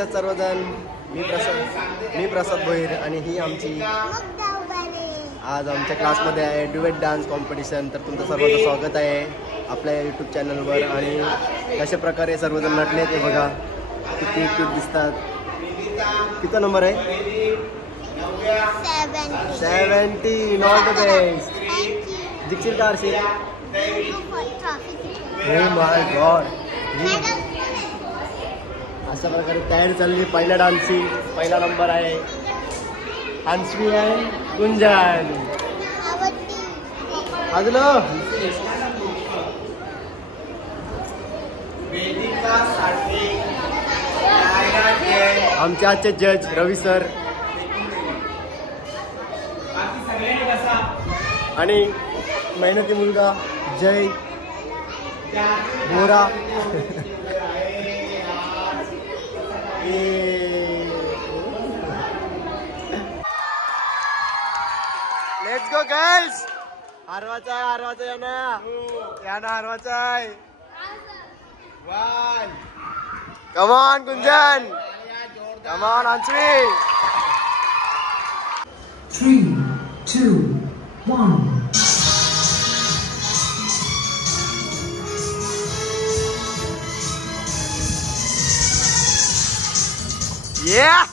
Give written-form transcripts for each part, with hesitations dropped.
कशात सर्वजण? मी प्रसाद भोईर आणि ही आमची आज आमच्या क्लासमध्ये आहे ड्युएट डान्स कॉम्पिटिशन. तर तुमचं सर्वांचं स्वागत आहे आपल्या यूट्यूब चॅनलवर. आणि कशा प्रकारे सर्वजण नटले ते बघा, किती क्यूट दिसतात. किती नंबर आहे? 70. Not the best. जिंकशील का हरशील? Oh my God. अशा प्रकारे तयारी चालली. पहिल्या डान्सची पहिला नंबर आहे हंसवी अँड कुंजन. अजून आमचे आजचे जज रवी सर आणि मेहनती मुलगा जय मोरा. Let's go girls. हरवाचा आहे, हरवाचा या ना हरवाचा आहे. Come on Kunjan, come on Hansvi. 3, 2, 1. Yeah.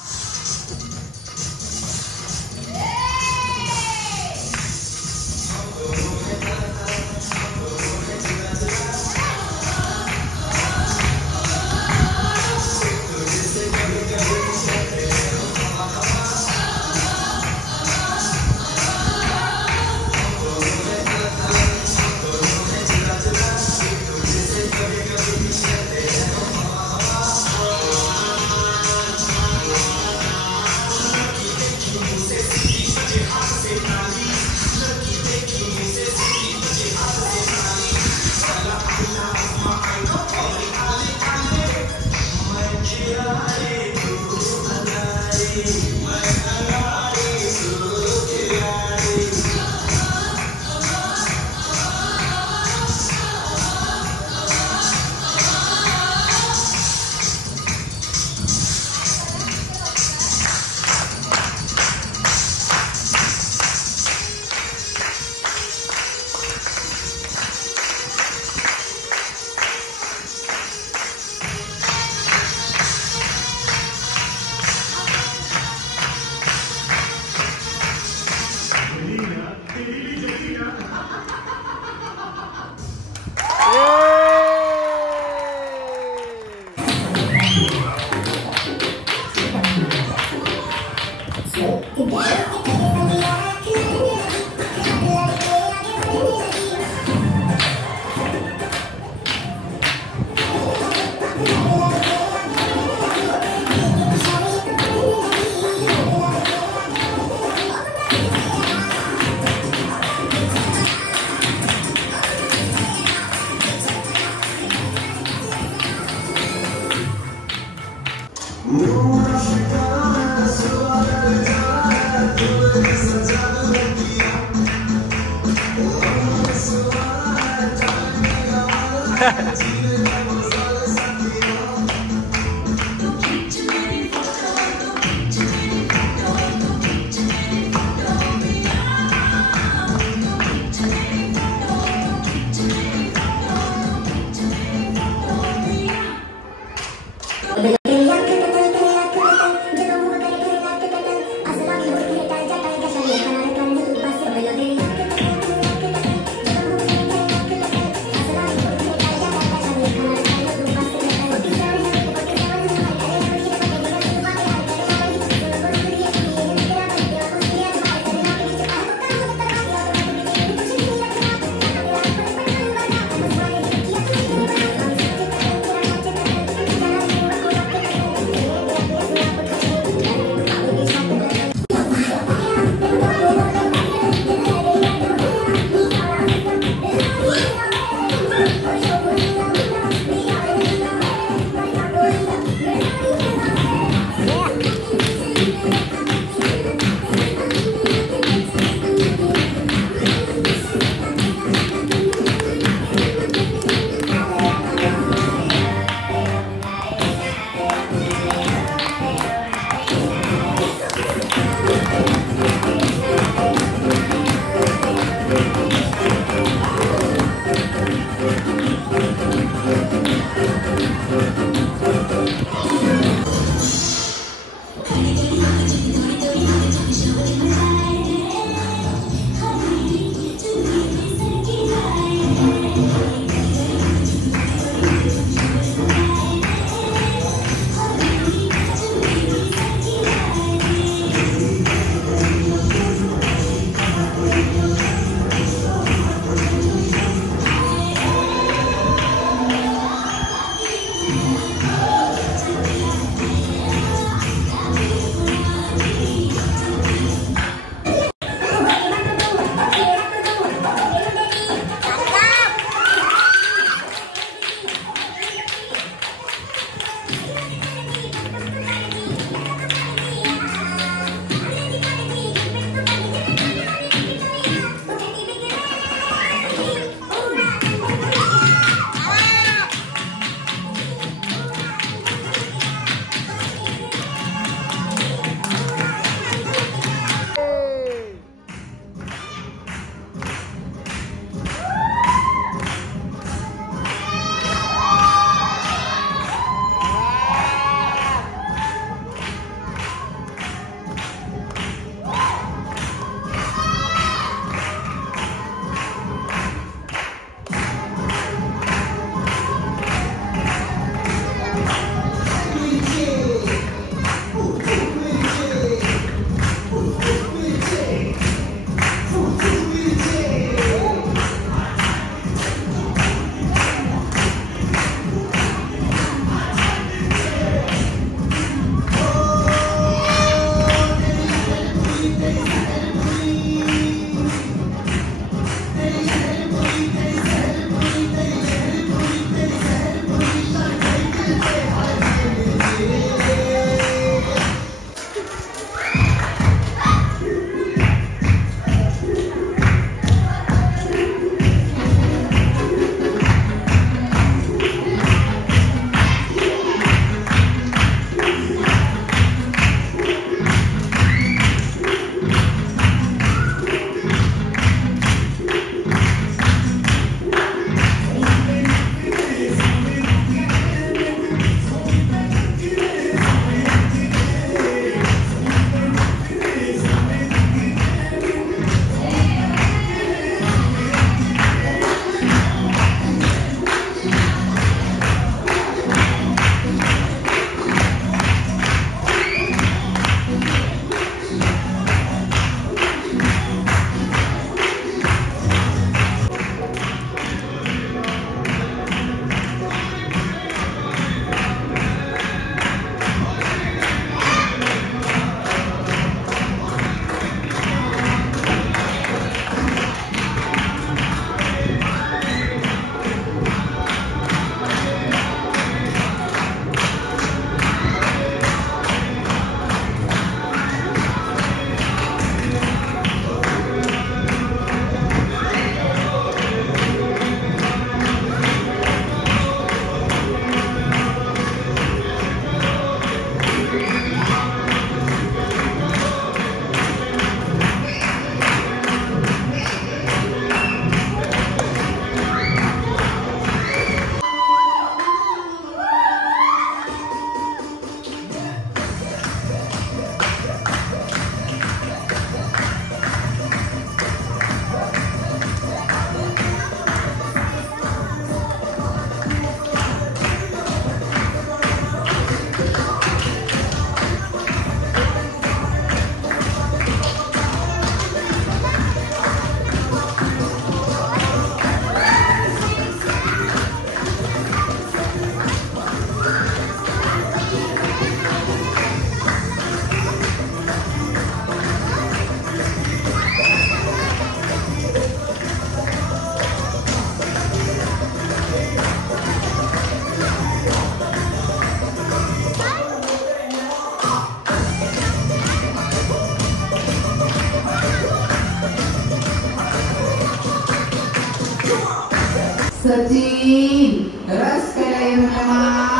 terus kalian teman.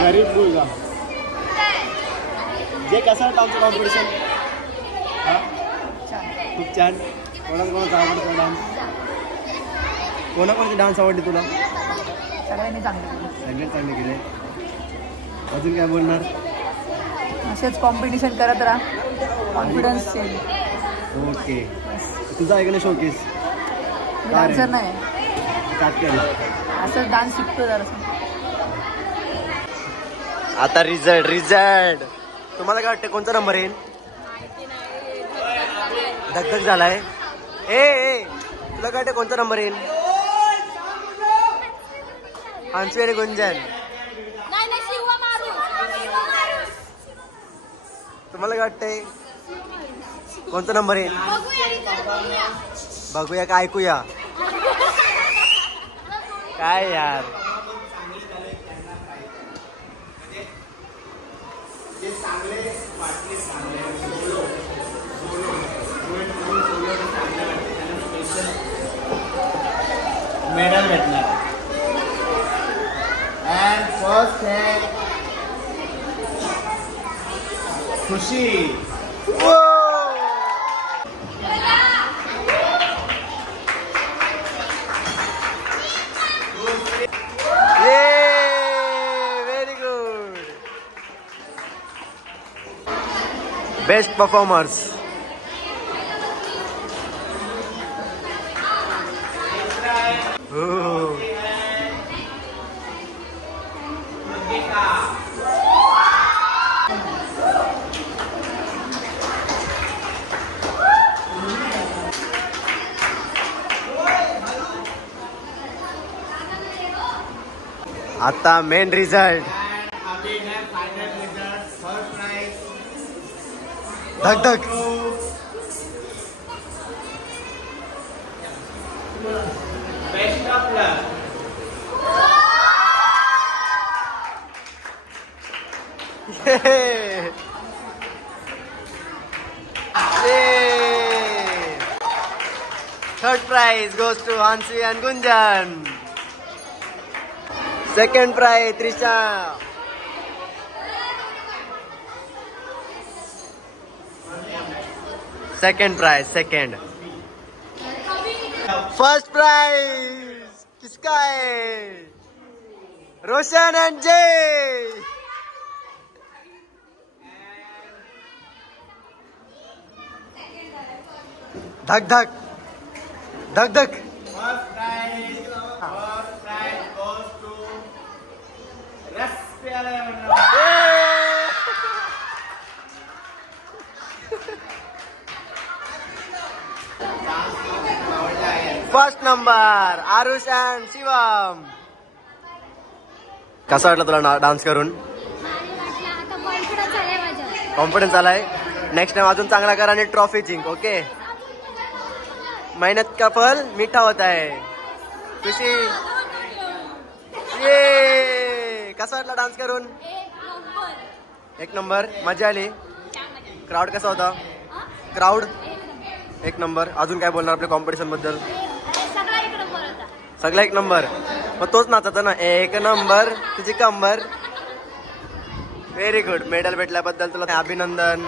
गरीब मुलगा जे कसं वाटलं आमचं कॉम्पिटिशन? खूप छान. कोणाकोणाचा आवडतो डान्स? कोणाकोणाचे डान्स आवडले तुला? सगळ्यांनी चांगलं सगळ्यात चांगले केले. अजून काय बोलणार? असेच कॉम्पिटिशन करत राहा, कॉन्फिडन्स येईल. ओके. तुझा आहे का नाही शोकेस? डान्सर नाही, असं डान्स शिकतो जरा. आता रिझल्ट तुम्हाला काय वाटतं कोणता नंबर येईल? धगधग झालाय. ए तुला काय वाटतं कोणता नंबर येईल? अंशू आणि गुंजन. तुम्हाला काय वाटतंय कोणता नंबर येईल? बघूया का ऐकूया काय यार. मेडल भेटणार. अँड फर्स्ट है खुशी. Very good. Best performers. आता मेन रिझल्ट. धक धक. Third prize goes to Hansi and Gunjan. Second prize, Trisha. Second prize, second. First prize, किसका है? रोशन and Jay. धक धक धक धक. First prize goes to first number Aarush अँड शिवम. कसा वाटला तुला डान्स करून? कॉन्फिडन्स आलाय. नेक्स्ट टाइम अजून चांगला करा आणि ट्रॉफी जिंक. ओके. मेहनत का फल मीठा होता है. खुशी. ये कसा वाटला डान्स करून? एक नंबर. मजा आली. क्राऊड कसा होता? क्राऊड एक नंबर. अजून काय बोलणार आपल्या कॉम्पिटिशन बद्दल? सगळा एक नंबर. मग तोच नाचायचा ना. एक नंबर तुझी कंबर. Very good. मेडल भेटल्याबद्दल तुला अभिनंदन.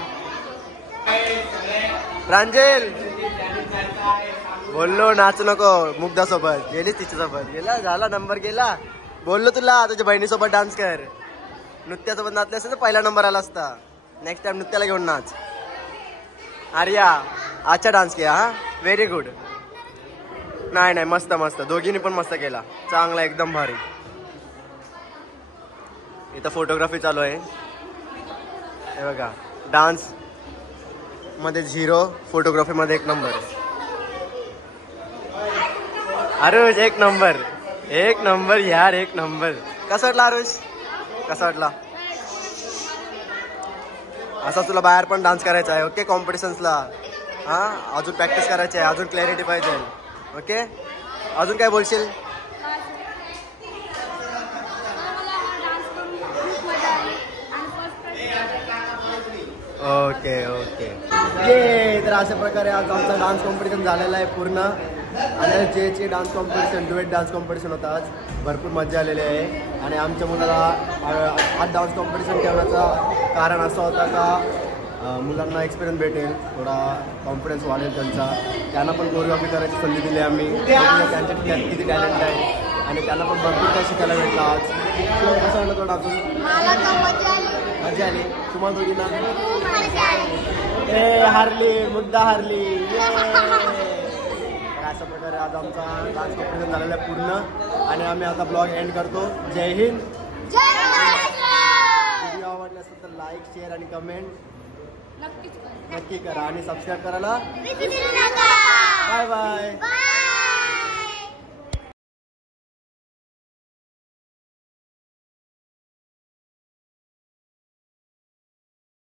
प्रांजल बोललो नाचू नको मुग्धा सोबत. गेलीच तिच्यासोबत. गेला झाला नंबर गेला. बोललो तुला तुझ्या बहिणीसोबत डान्स कर. नृत्यासोबत नाचले असेल तर पहिला नंबर आला असता. नेक्स्ट टाइम नृत्याला घेऊन नाच. आर्या अच्छा डान्स किया. हा व्हेरी गुड. नाही नाही मस्त मस्त. दोघींनी पण मस्त केला. चांगला एकदम भारी. इथं फोटोग्राफी चालू आहे. हे बघा डान्स मध्ये 0, फोटोग्राफी मध्ये 1 नंबर. आरुष 1 नंबर. 1 नंबर यार 1 नंबर. कसा वाटला आरुष? कसा वाटला? असा तुला बाहेर पण डान्स करायचा आहे. ओके. कॉम्पिटिशन्सला हा अजून प्रॅक्टिस करायची आहे. अजून क्लॅरिटी पाहिजे. ओके. अजून काय बोलशील? Okay okay. ये तर अशा प्रकारे आज आमचा डान्स कॉम्पिटिशन झालेला आहे पूर्ण. आणि जे dance competition duet dance competition होता आज. भरपूर मजा आलेली आहे. आणि आमच्या मुलाला आज डान्स कॉम्पिटिशन ठेवण्याचं कारण असं होतं का मुलांना एक्सपिरियन्स भेटेल. थोडा कॉन्फिडन्स वाढेल त्यांचा. त्यांना पण कोरिओग्राफी करायची संधी दिली आम्ही. त्यांच्या किती टॅलेंट आहे आणि त्यांना पण भरपूर काय शिकायला भेटलं आज. कसं वाटलं थोडं अजून? मजा आली. तुम्हाला दोघींना? ए हारली मुद्दा हारली. अशा प्रकारे आज आमचा डान्स कॉम्पिटिशन झालेला आहे पूर्ण. आणि आम्ही आता ब्लॉग एंड करतो. जय हिंद. व्हिडिओ आवडला असेल तर लाईक शेअर आणि कमेंट नक्की करा. आणि सबस्क्राईब करायला बाय बाय.